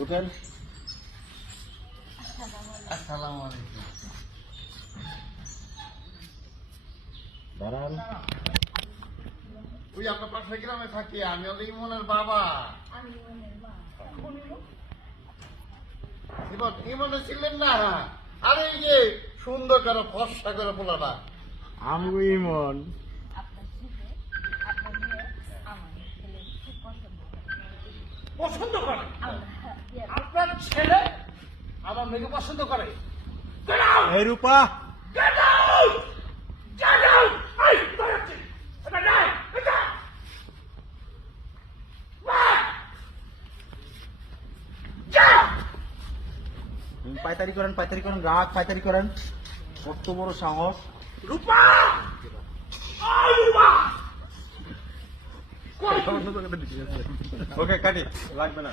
ঢুকেন। আসসালামু আলাইকুম। দাঁড়ান। ওই আপনার পাশে গ্রামে থাকি, আমি হলো ইমনের বাবা। ইমনে ছিলেন না? আরে এই যে সুন্দর করে ফর্সা করে পোলাটা, আমি ইমন। পছন্দ করে? আপনার ছেলে আমার মেয়েকে পছন্দ করে? এই রূপা, পাইতারি করেন, পাইতারি করেন, রাগ পাইতারি করেন। কত বড় সাহস! রূপা! ওকে কাটি, লাগবে না।